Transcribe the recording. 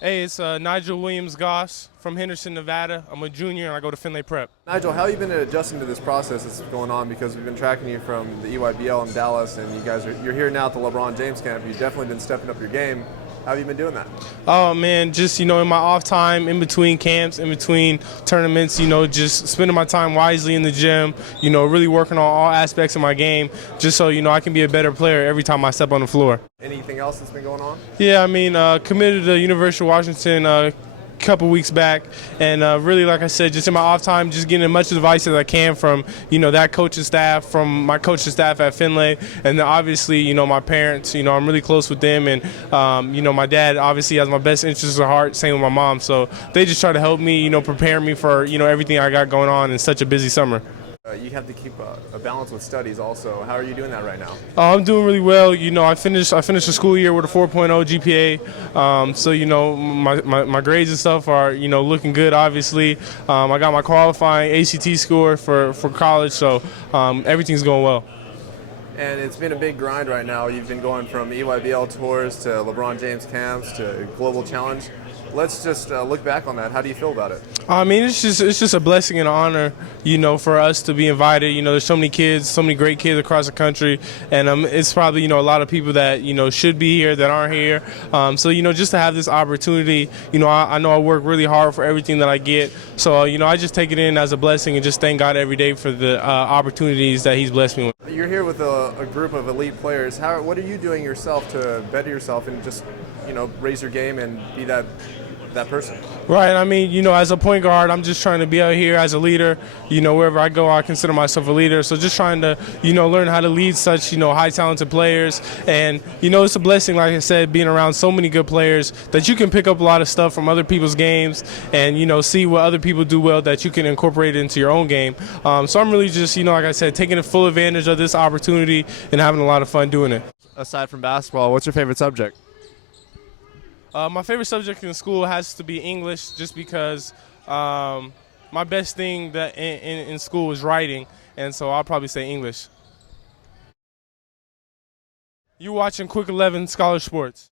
Hey, it's Nigel Williams-Goss from Henderson, Nevada. I'm a junior and I go to Findlay Prep. Nigel, how have you been adjusting to this process that's going on? Because we've been tracking you from the EYBL in Dallas, and you're here now at the Lebron James camp. You've definitely been stepping up your game. How have you been doing that? Oh man, just in my off time, in between camps, in between tournaments, just spending my time wisely in the gym, really working on all aspects of my game, just so I can be a better player every time I step on the floor. Anything else that's been going on? Yeah, committed to the University of Washington couple weeks back, and really, like I said, just in my off time, just getting as much advice as I can from that coaching staff, from my coaching staff at Findlay, and then obviously my parents. I'm really close with them, and my dad obviously has my best interests at heart. Same with my mom, so they just try to help me, prepare me for everything I got going on in such a busy summer. You have to keep a balance with studies also. How are you doing that right now? I'm doing really well. I finished the school year with a 4.0 GPA. So my grades and stuff are looking good. Obviously, I got my qualifying ACT score for college, so everything's going well. And it's been a big grind right now. You've been going from EYBL tours to LeBron James camps to Global Challenge. Let's just look back on that. How do you feel about it? It's just a blessing and an honor, for us to be invited. There's so many kids, so many great kids across the country, and it's probably a lot of people that should be here that aren't here. So just to have this opportunity, I know I work really hard for everything that I get. So I just take it in as a blessing and just thank God every day for the opportunities that He's blessed me with. You're here with a group of elite players. What are you doing yourself to better yourself and just raise your game and be that person? Right. As a point guard, I'm just trying to be out here as a leader. Wherever I go, I consider myself a leader. So just trying to, learn how to lead such, high talented players. And, it's a blessing, like I said, being around so many good players that you can pick up a lot of stuff from other people's games and, see what other people do well that you can incorporate into your own game. So I'm really just, like I said, taking full advantage of this opportunity and having a lot of fun doing it. Aside from basketball, what's your favorite subject? My favorite subject in school has to be English, just because my best thing that in school is writing, and so I'll probably say English. You're watching Quick 11 Scholar Sports.